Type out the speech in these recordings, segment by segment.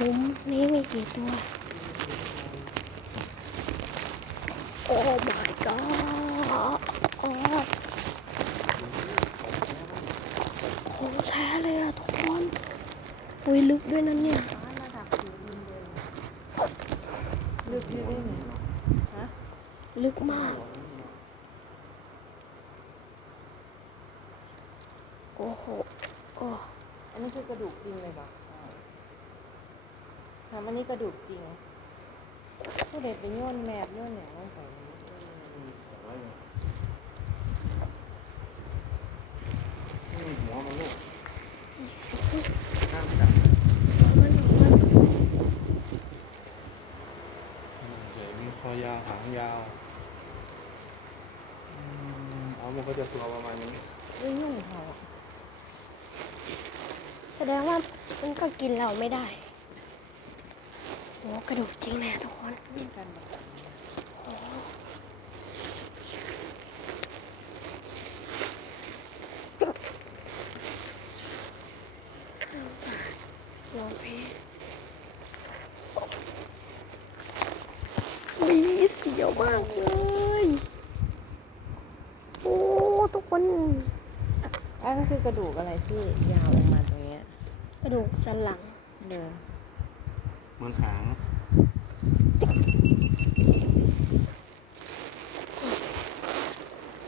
ลุมนี่มีกี่ตัว โอ้ my god โอ้ของแท้เลยอะทุกคนอุ้ยลึกด้วยนะเนี่ยลึกยู่ด้วยนะฮะลึกมาก โอ้โห โอ้อันนี้คือกระดูกจริงเลยปะ ทำอันนี้กระดูกจริง ผู้เด็ดไปโย่นแมบโย่นอย่างลงไปนี่หัวมันลูกข้ามจับมันมันเฉยมีคอยาวหางยาวอืมเอามันก็จะตัวประมาณนี้เอ้ยยุ่งเขาแสดงว่ามันก็กินเราไม่ได้ กระดูกจริงแน่ทุกคนโอ้ลองพี่วีเสียวมากเลยโอ้ ทุกคน อันนั้นคือกระดูกอะไรที่ยาวออกมาตรงเนี้ย กระดูกสันหลังเดิน เหมือนหาง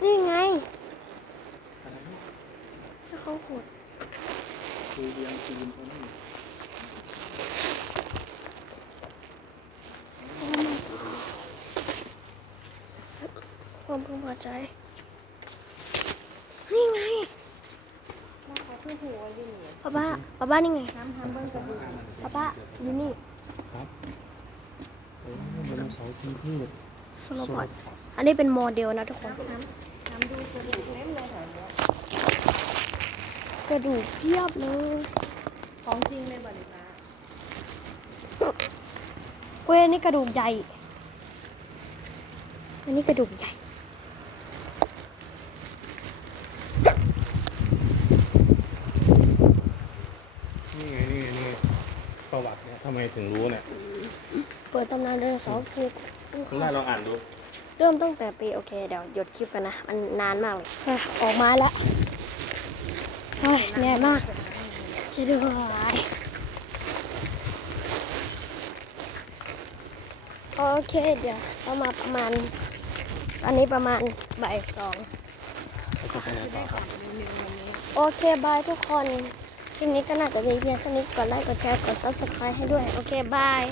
นี่ไงถ้าเขาขุดคือเรียงตีนตัวนี้ความพึงพอใจ นี่ไงนะคะคือหัวอยู่นี่ป้าป้าป้าป้านี่ไงทำทำเบิ้งกระดูกป้าป้าอยู่นี่ ครับโอ้มันเป็นเสาที่พืชโซโลบอทอันนี้เป็นโมเดลนะทุกคนทำดูกระดูกเต็มเลยแถวเนี้ยกระดูกเพียบเลยของจริงเลยบริษัทเว้ยอันนี้กระดูกใหญ่ อันนี้กระดูกใหญ่ นี่ไงนี่ไงนี่ไงประวัติเนี่ยทำไมถึงรู้เนี่ยเปิดตำนานไดโนเสาร์คือคุณแม่ลองอ่านดู เริ่มตั้งแต่ปีโอเคเดี๋ยวหยุดคลิปกันนะ มันนานมากเลยอะออกมาแล้วเฮ้ยเหนื่อยมากจะดูอะไรโอเคเดี๋ยวเรามาประมาณ อันนี้ประมาณบ่ายสองแล้วก็ไปไหนต่อครับโอเคบายทุกคน คลิปนี้ก็น่าจะมีเพียงเท่านี้กดไลค์กดแชร์กด subscribe ให้ด้วย โอเค บาย